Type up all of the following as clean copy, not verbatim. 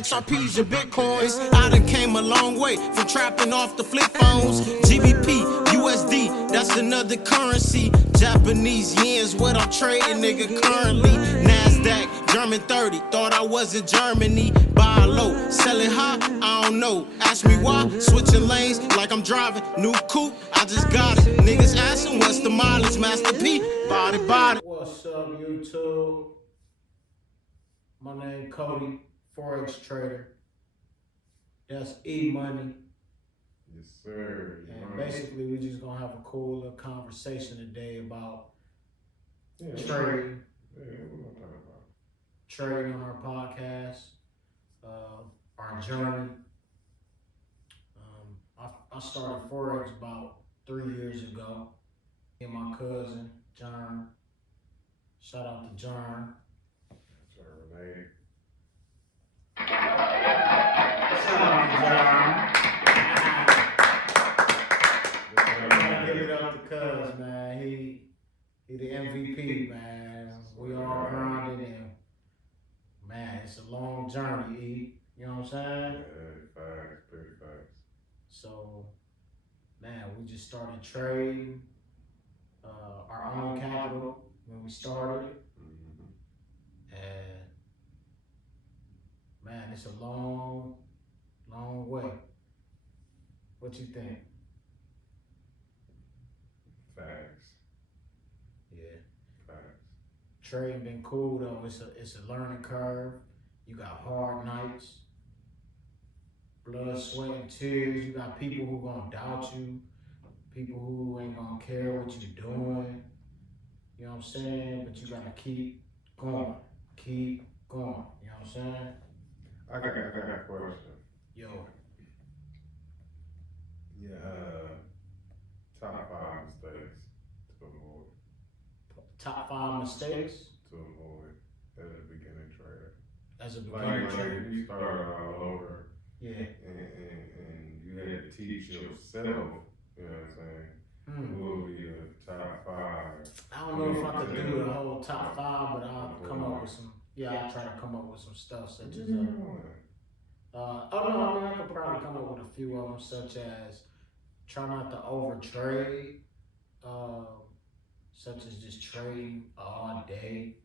XRPs and Bitcoins. I done came a long way from trapping off the flip phones. GBP, USD, that's another currency. Japanese yen's what I'm trading, nigga, currently. NASDAQ, German 30, thought I was in Germany. Buy low, sell it high, I don't know. Ask me why, switching lanes like I'm driving. New coupe, I just got it. Niggas asking what's the mileage, Master P. Body. What's up, YouTube? My name Cody, Forex trader. That's E-Money. Yes, sir. And basically, we just gonna have a cool little conversation today about trading. Yeah, we're gonna talk about Trading on our podcast, our journey. I started Forex about 3 years ago. Me and my cousin, John. Shout out to John. Sir Renee. Shout out to John. Give it up to Cuz, man. He the MVP, man. We all grinding and man, it's a long journey, E. You know what I'm saying? Yeah, facts, big facts. So, man, we just started trading our own capital when we started. And man, it's a long, long way. What you think? Facts. Yeah. Facts. Trading been cool though. It's a learning curve. You got hard nights, blood, sweat, and tears. You got people who gonna doubt you, people who ain't gonna care what you're doing. You know what I'm saying? But you gotta keep going. Keep going. You know what I'm saying? I got a question. Yo. Yeah, top 5 mistakes to avoid. Top 5 mistakes To avoid as a beginning trader. as a beginner Like trader. if you started all over Yeah. and you had to teach yourself, you know what I'm saying? What would be the top 5? I don't know if I could do the whole top 5, but I'll come up with some. Yeah, I'll try to come up with some stuff such as I could probably come up with a few of them, such as try not to over trade, such as just trading all day,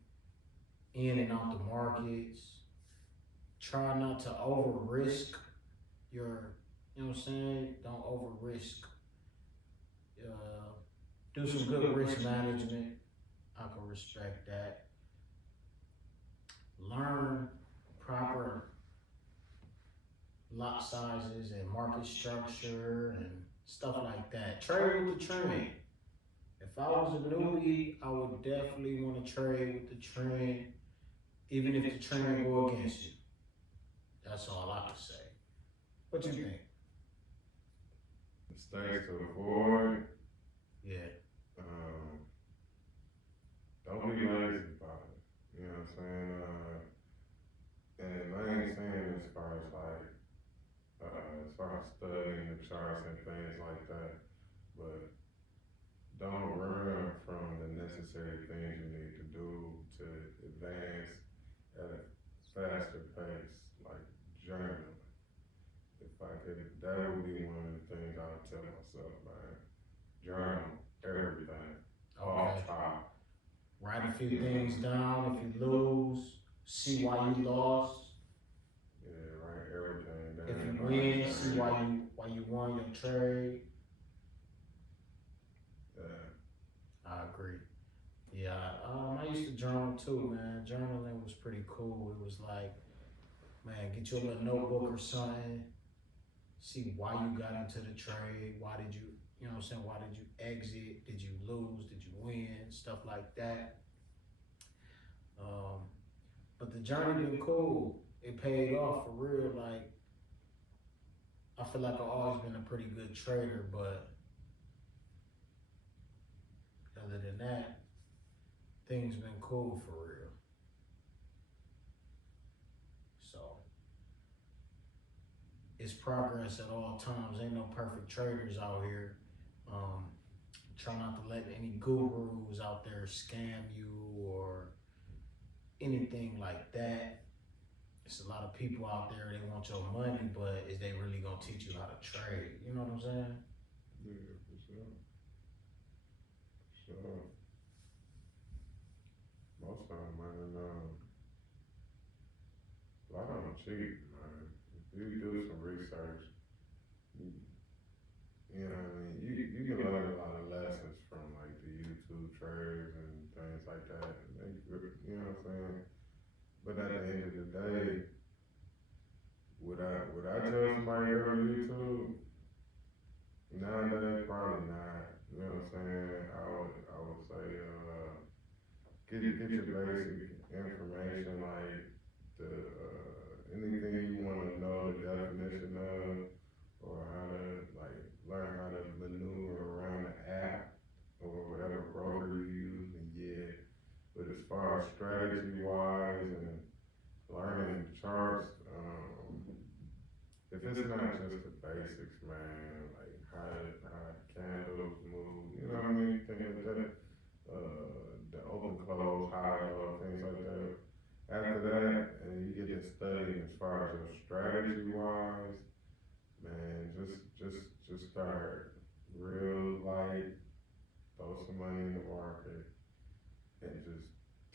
in and out the markets. Try not to over risk your, you know what I'm saying? Don't over risk. Do some good risk management. I can respect that. Learn proper lot sizes and market structure and stuff like that. Trade with the trend. If I was a newbie, I would definitely want to trade with the trend, even if the trend go against you. That's all I can say. What you think? Mistakes to avoid. Yeah. Don't be lazy about it. You know what I'm saying? And I ain't saying as far as studying the charts and things like that, but don't run from the necessary things you need to do to advance at a faster pace, like journaling. If I could, that would be one of the things I would tell myself, man. Journal everything, off top. Write a few things down. If you lose, see why you lost. Yeah, write everything down. If you win, see why you won your trade. Yeah. I agree. Yeah, I used to journal too, man. Journaling was pretty cool. It was like, man, get you a little notebook or something. See why you got into the trade. Why did you, you know what I'm saying? Why did you exit? Did you lose? Did you win? Stuff like that. But the journey been cool. It paid off for real. Like, I feel like I've always been a pretty good trader, but other than that, things been cool for real. So it's progress at all times. Ain't no perfect traders out here. Try not to let any gurus out there scam you or anything like that. it's a lot of people out there, they want your money, but is they really gonna teach you how to trade? You know what I'm saying? Yeah, for sure. Sure. Most of them, man, a lot of them cheap, man. If you do some research, you, you know what I mean? You can learn a lot of lessons from like the YouTube traders and things like that. You know what I'm saying? But at the end of the day, would I tell somebody to go to YouTube? Nowadays, probably not. You know what I'm saying? I would say get your basic information like the anything you want to know the definition of or how to like learn how to maneuver around the app or whatever broker you use and yeah. But as far as strategy wise and learning charts, if it's not just the basics, man, like how candles move, you know what I mean, things like that, the open, close, high, low, things like that. After that, and you get to studying as far as your strategy wise, man, just start real light, throw some money in the market, and just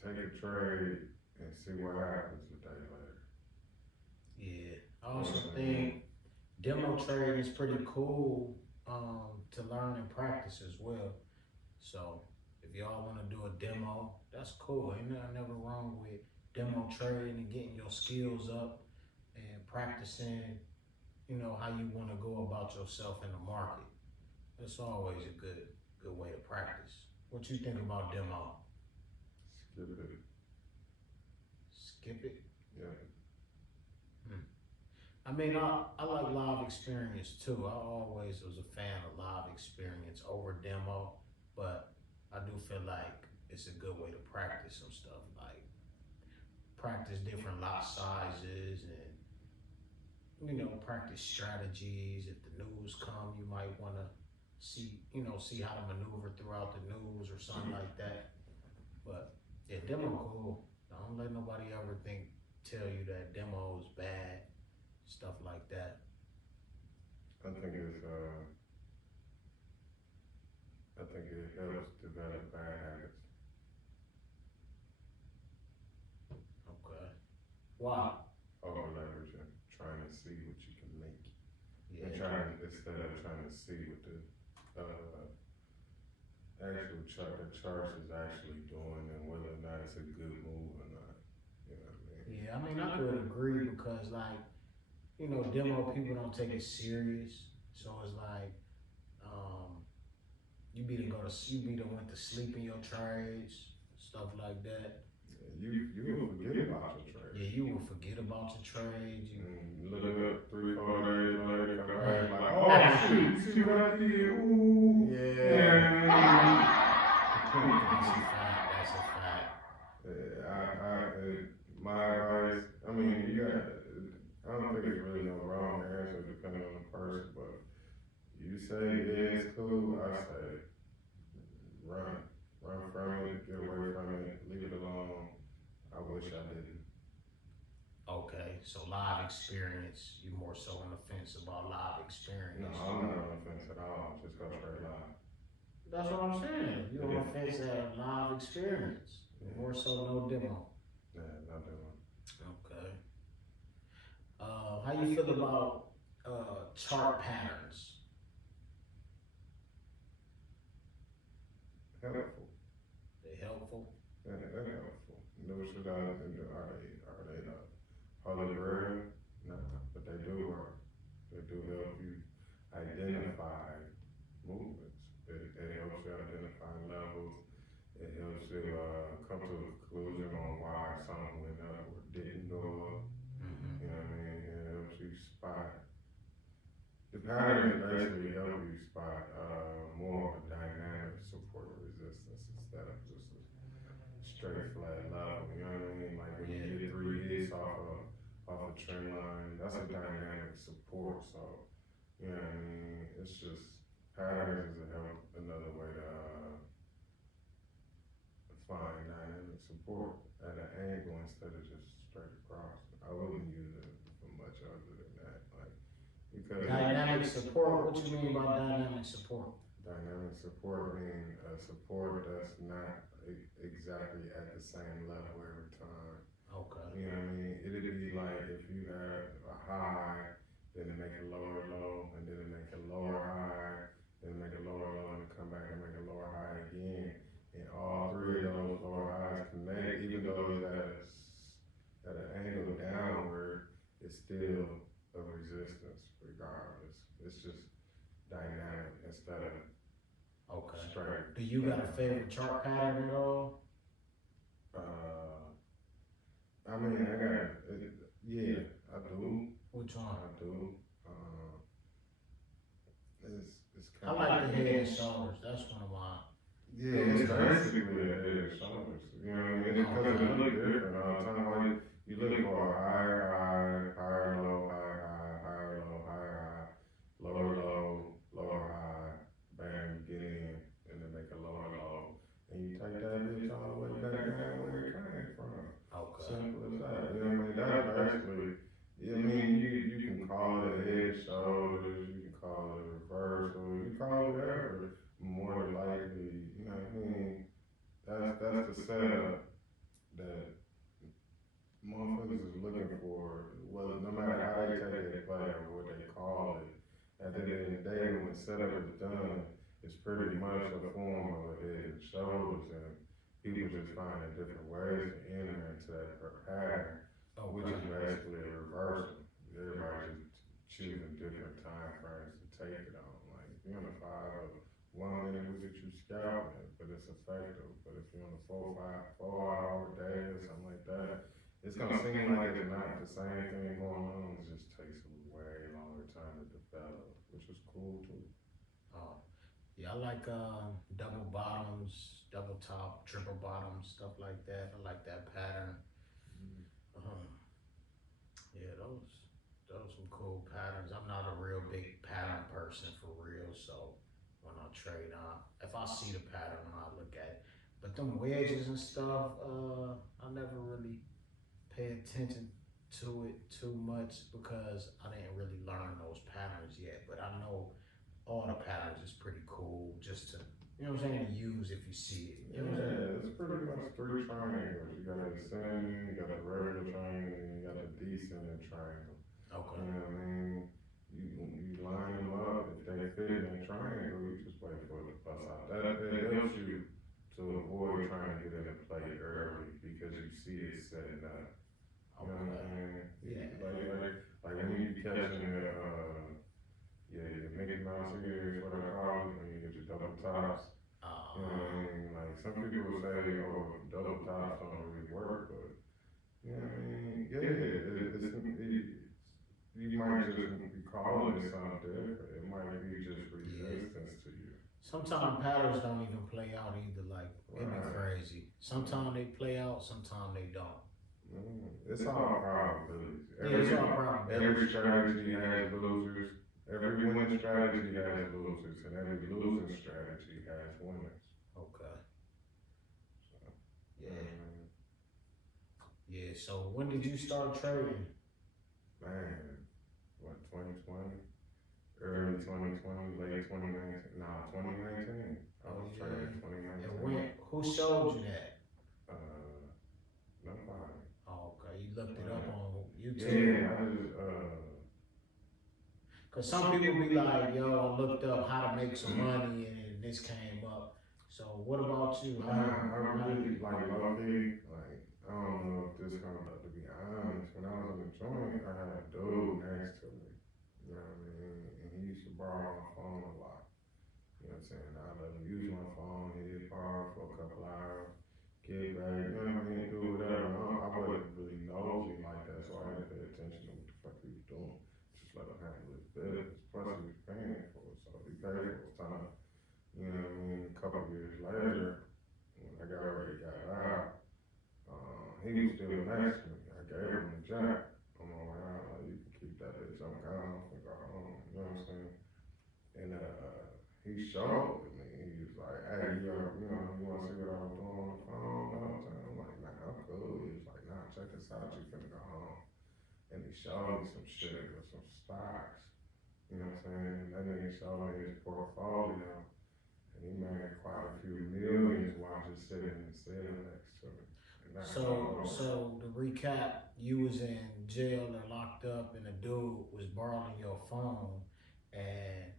take a trade and see what happens a day later. Yeah. I You know what also I'm saying? think demo trading is pretty cool to learn and practice as well. So if y'all want to do a demo, that's cool. Ain't nothing never wrong with demo trading and getting your skills up and practicing, how you want to go about yourself in the market. It's always a good way to practice. What you think about demo? Skip it. Skip it? Yeah. Hmm. I mean, I like live experience too. I always was a fan of live experience over demo, but I do feel like it's a good way to practice some stuff, like practice different lot sizes and practice strategies. If the news come, you might want to see how to maneuver throughout the news or something like that. But yeah, demo cool. Don't let nobody ever tell you that demo is bad, stuff like that. I think it helps develop bad habits. Okay. Why? Over leveraging, trying to see what you can make, and Yeah. trying instead of trying to see what the actual chart is actually doing and whether or not it's a good move or not. You know what I mean? Yeah, I mean, I could agree because, like, demo people don't take it serious. So it's like, um, you be to went to sleep in your trades, stuff like that. You will forget about your Yeah, trade. you will forget about your trades. And look up 3, 4 days later, come back like, oh shit, you see what I did? Ooh, Yeah. yeah. That's a fact. That's a fact. My advice. I mean, you got. I don't think it's really no wrong answer depending on the person, but you say yeah, it's cool. I say run, run from it, get away from it, leave it alone. I wish I didn't. Okay, so live experience. You more so on the fence about live No, experience. I'm not on the fence at all. Just go straight live. That's what I'm saying. You on the fence at live experience. More so no demo. Yeah, not doing. Okay. How you feel about chart patterns? Helpful. They helpful? Yeah, they're helpful. No should I are they the holy grail? No, but they do work. They do help you identify movements. It helps you identify levels. It helps you come to a conclusion on why something went up or didn't go up. You know Mm-hmm. what I mean? It helps you spot. The patterns basically help you spot more of a dynamic support and resistance instead of just a straight flat level. You know what I mean? Like when you Yeah. get 3 hits off a trend line, that's a dynamic support. So you know what I mean? It's just patterns is a help another way to find dynamic support at an angle instead of just straight across. I wouldn't because Dynamic support. What you mean by dynamic support? dynamic support means support that's not exactly at the same level every time. Okay. You know what I mean? It'd be like if you had a high, then it make a lower low, and then it make a lower high, then it make a lower low, and it come back and make a lower high again. And all three of those lower highs connect, even though it's at an angle downward, it's still a resistance regardless. It's just dynamic instead of Okay. straight. Do you got a favorite chart pattern at all? Uh, I mean, I got, yeah, I do. Which one? I do. It's I kind like of, the head and shoulders. That's one of my. yeah, it's basically a head and shoulders. You know what I mean? Because it look different all the time. Like, you look for a higher high, higher low, higher high, higher low, higher high, lower low, lower high, bam, you get in, and then make a lower low. And you take that bitch all the way back down where it came from. Okay. Simple as that. You know what I mean? That's basically, I mean, you can call it a head, shoulders, you can call it a reversal, you can call it whatever. More than likely, you know what I mean? That's the setup that motherfuckers is looking for. Well, no matter how they take their play or what they call it, at the end of the day, when the setup is done, it's pretty much a form of a head and shoulders, and people just finding different ways to enter into that pattern, which is basically a reversal. Everybody just choosing different time frames to take it on. Like if you're on a 5 or 1 minute, we get you scalping, but it's effective. But if you're on a 4 hour day or something like that, it's gonna seem like it's not the same thing going on. It just takes a way longer time to develop, which is cool too. Oh, yeah, I like double bottoms, double top, triple bottoms, stuff like that. I like that pattern. Um, yeah, those some cool patterns. I'm not a real big pattern person for real, so when I trade, if I see the pattern, I look at it. But them wedges and stuff, I never really pay attention to it too much because I didn't really learn those patterns yet. But I know all the patterns is pretty cool just to, you know what I'm saying, to use if you see it. You know what I'm saying? Yeah, it's pretty much 3 triangles. You got the ascending, you got the regular triangle, and you got the descending triangle. Okay. You know what I mean? You line them up. If they fit in a triangle, you just wait for it to bust out. That helps you to avoid trying to get in a play early because you see it setting up. You know what I'm saying? Yeah. Like when you be catching your Mickey Mouse ears, what I call it, when you get your double tops. You know what I mean? Like some people say, oh, double tops don't really work, but you know what I mean? You might just be calling it something different. It might be just resistance to you. Sometimes patterns don't even play out either. Like it'd be Right. crazy. Sometimes they play out, sometimes they don't. It's all probabilities. It's all probabilities. Every strategy has losers. Every winning strategy has losers, and every losing strategy has winners. Okay. So, Yeah. Yeah. So when did you start trading? man, what 2020, early 2020, late 2019? Nah, 2019. I was trading 2019. And when? Who showed you that? Nobody. Oh, okay. You looked it up on YouTube. Yeah, I just Cause some people be like, "Yo, I looked up how to make some money, and this came up." So what about you? I really like low key. Like I don't know if this comes up to be honest. When I was in the joint, I had a dude next to me. You know what I mean? And he used to borrow my phone a lot. You know what I'm saying? I let him use my phone. He'd borrow for a couple hours, get back. You know what I mean? Do whatever. I wasn't really nosy like that, so I didn't pay attention to what the fuck he was doing. Just let him handle his business. Plus, he was paying for it, so he paid for his time. You know what I mean? A couple of years later, when I already got out, he was still next to me. I gave him the jack. I'm all around, like, you can keep that bitch. I'm gone. I'm go home. You know what I'm saying? And he showed me. He was like, hey, you want to see what I was doing on the phone all the time? I'm like, nah, I'm cool. He was like, nah, check this out. You finna go home. And he showed me some shit with some stocks. You know what I'm saying? And that nigga showed me his portfolio, and he made quite a few millions while just sitting next to me. And that's So to recap, you was in jail or locked up, and a dude was borrowing your phone, and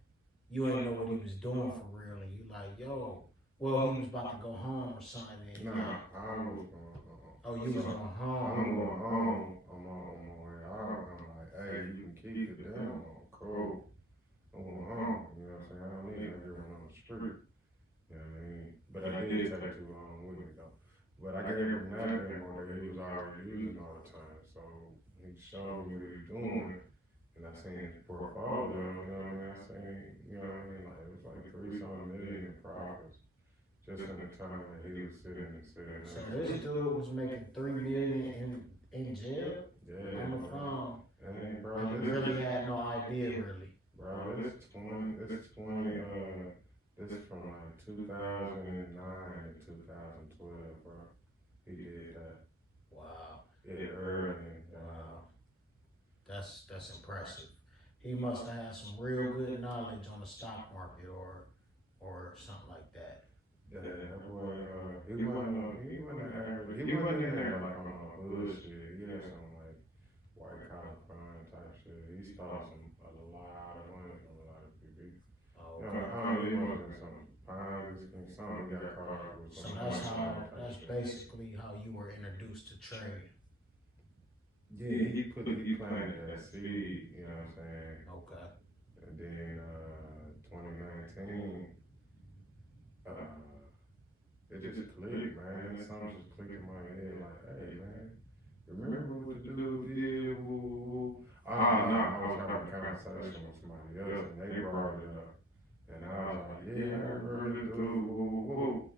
you ain't know what he was doing for real, and you like, yo, well, he was about to go home or something, and you nah, like, I was going home. oh, you was So going I'm home. going home. On my way out. I'm like, hey, you can keep the damn on. Cool. I'm going home. You know what I'm saying? I don't need everyone on the street. You know what I mean? But I did take too long with me though. But I gave him that demo that he was already using all the time. So he showed me what he was doing. And I seen his portfolio, you know what I mean? I seen, you know what I mean? Like, it was like 3 something million in profits just in the time that he was sitting So next to this me. dude was making 3 million in jail Yeah, on the bro. phone, And bro, and you this, really had no idea, really. bro, this from like 2009 to 2012, bro. He did that. Wow, Yeah, early. wow, that's impressive. He must have had some real good knowledge on the stock market or something like that. Yeah, that boy, he wasn't average. He wasn't in there like on no hood shit. He had some like white collar crime type shit. He stole a lot of money from a lot of people. You know, Okay. I don't know, he must have been some Ponzi scheme, something he got caught up with So some that's money how laundering type that's shit. basically how you were introduced to trading. Yeah, he planted that seed, you know what I'm saying? Okay. And then 2019, uh, it just clicked, man. Then something just clicked in my head, like, hey, man, remember what the dude did? Woo, woo, woo. Oh, no, I was having a conversation with somebody else, and they brought it up. And I was like, yeah, I remember this dude, woo, woo, woo.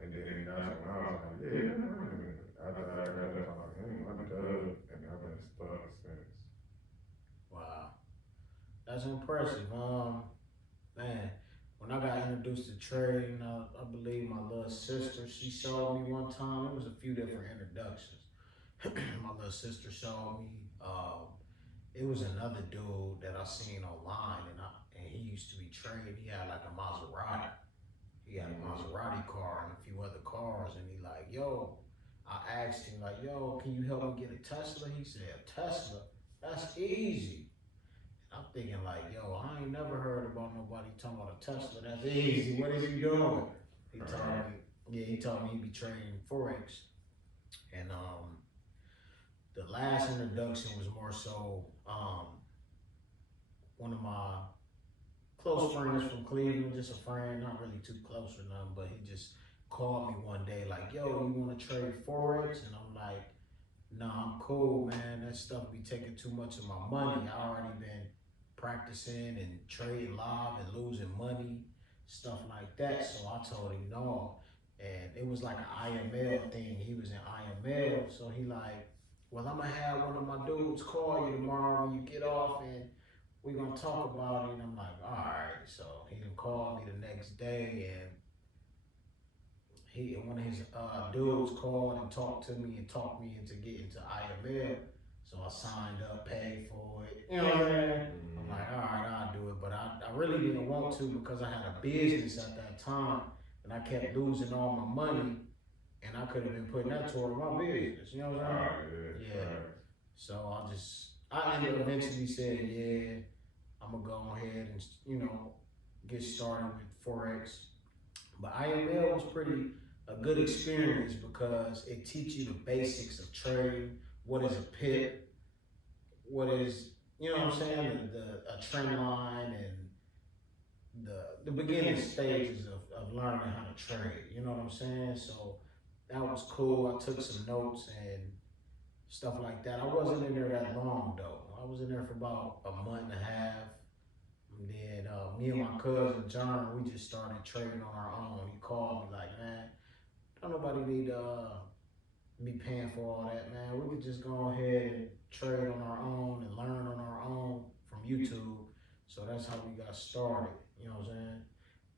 And then that's when I was like, yeah, wait a minute. After I got done talking to him, I dug, and I've been stuck since. Wow. That's impressive. Man, when I got introduced to trading, I believe my little sister, she showed me one time. It was a few different introductions. My little sister showed me. It was another dude that I seen online, and he used to be trading. He had like a Maserati. He had a Maserati car and a few other cars, and he like, yo. I asked him like, yo, can you help me get a Tesla? He said, Tesla, that's easy. I'm thinking like, yo, I ain't never heard about nobody talking about a Tesla. That's easy. What is he doing? He told me, yeah, he told me he be trading Forex. And the last introduction was more so one of my close friends from Cleveland, just a friend, not really too close or nothing, but he just called me one day like, yo, you want to trade Forex? And I'm like, nah, I'm cool, man. That stuff be taking too much of my money. I already been practicing and trading live and losing money, stuff like that. So I told him no. And it was like an IML thing. He was in IML. So he like, well, I'm gonna have one of my dudes call you tomorrow when you get off and we're gonna talk about it. And I'm like, all right. So he done called me the next day and one of his dudes called and talked to me and talked me into getting to IML. So I signed up, paid for it. You know what I'm saying? I'm like, all right, I'll do it. But I really didn't want to because I had a business at that time and I kept losing all my money and I could have been putting that toward my business. You know what I'm saying? Yeah. So I ended up eventually said, yeah, I'm gonna go ahead and, get started with Forex. But IML was pretty a good experience because it teaches you the basics of trading. What is a pip? What is, you know what I'm saying? The a trend line and the beginning stages of learning how to trade. You know what I'm saying? So that was cool. I took some notes and stuff like that. I wasn't in there that long though. I was in there for about a month and a half. And then me and my cousin John, we just started trading on our own. He called me like, man, don't nobody need to be paying for all that, man. We could just go ahead and trade on our own and learn on our own from YouTube. So that's how we got started. You know what I'm saying?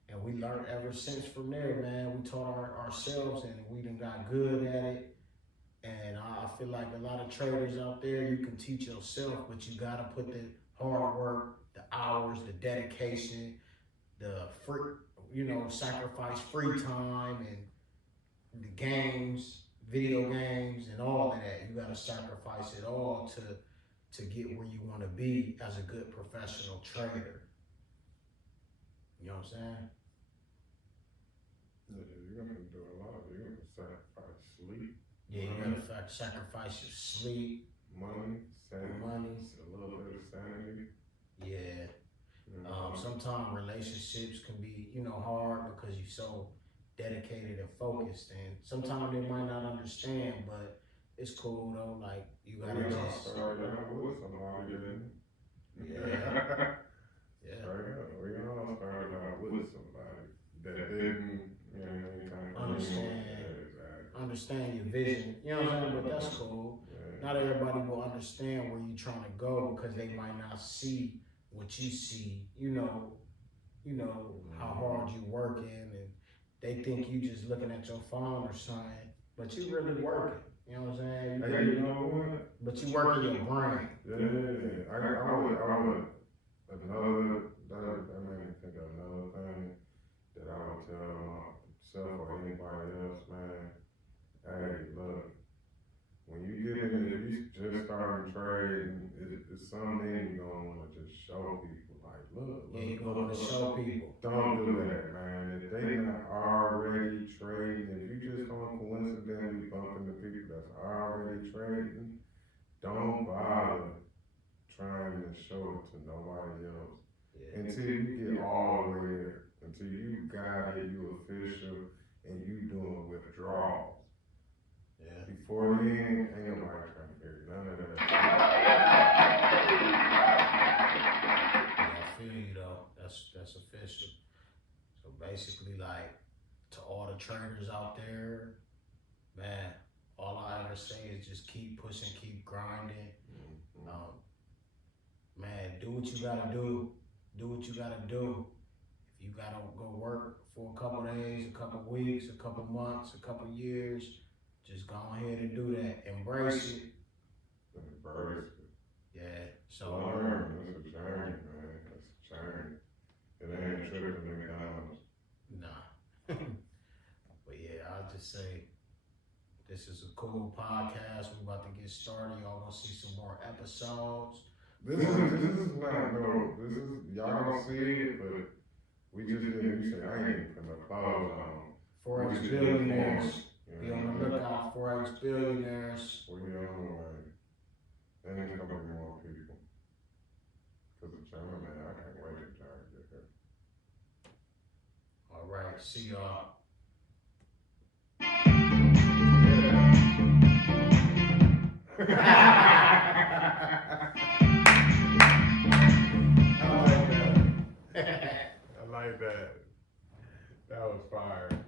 And we learned ever since from there, man. We taught ourselves and we done got good at it. And I feel like a lot of traders out there, you can teach yourself, but you gotta put the hard work, the hours, the dedication, the free, sacrifice free time and the games, video games, and all of that. You gotta sacrifice it all to get where you want to be as a good professional trader. You know what I'm saying? Yeah, you're gonna do a lot. You're gonna sacrifice sleep. Yeah, you gotta sacrifice your sleep, Money, sanity, a little bit of sanity. Yeah. Sometimes relationships can be, hard because you're so dedicated and focused, and sometimes they might not understand, but it's cool though. Like you gotta just, started out with somebody, didn't yeah, yeah, Straight up. We all started out with somebody that didn't, kind of understand, exactly. understand your vision. You know what I'm saying? But that's cool. Yeah. Not everybody will understand where you're trying to go because they might not see what you see. How hard you working, and they think you just looking at your phone or something, but you really working. You know what I'm saying? Hey, you know what? But you working your brain. Yeah, I would, that made me think of another thing that I would tell myself or anybody else, man. Hey, look, when you get in it, if you just starting trading, it's something you're gonna want to just show people. Like, look, Yeah, you're gonna want to show people. don't do that, man. If they not already trading, if you just gonna coincidentally bump into people that's already trading, don't bother trying to show it to nobody else. Yeah. Until you get all the way there. Until you got it, you official, and you doing withdrawals. Yeah. Before then, ain't nobody trying to hear none of that. Yeah, I feel you though. That's official. So basically, like, to all the traders out there, man, all I ever say is just keep pushing, keep grinding. Man, do what you gotta do. Do what you gotta do. If you gotta go work for a couple days, a couple weeks, a couple months, a couple years, just go ahead and do that. Embrace it. Embrace it. Yeah. So Learn. It's a journey, man. It's a journey. It ain't a trip to McDonald's. nah. But yeah, I'll just say this is a cool podcast. We're about to get started. Y'all gonna see some more episodes. This is not no. This is y'all gonna see it, but we just didn't. You say I ain't even putting no clothes on. Forex Billionaires. Be on the lookout. Forex Billionaires. We on the way. And there's gonna be more people. Cause the German man, I can't wait to try to get here. All right. See y'all. I like that. That was fire.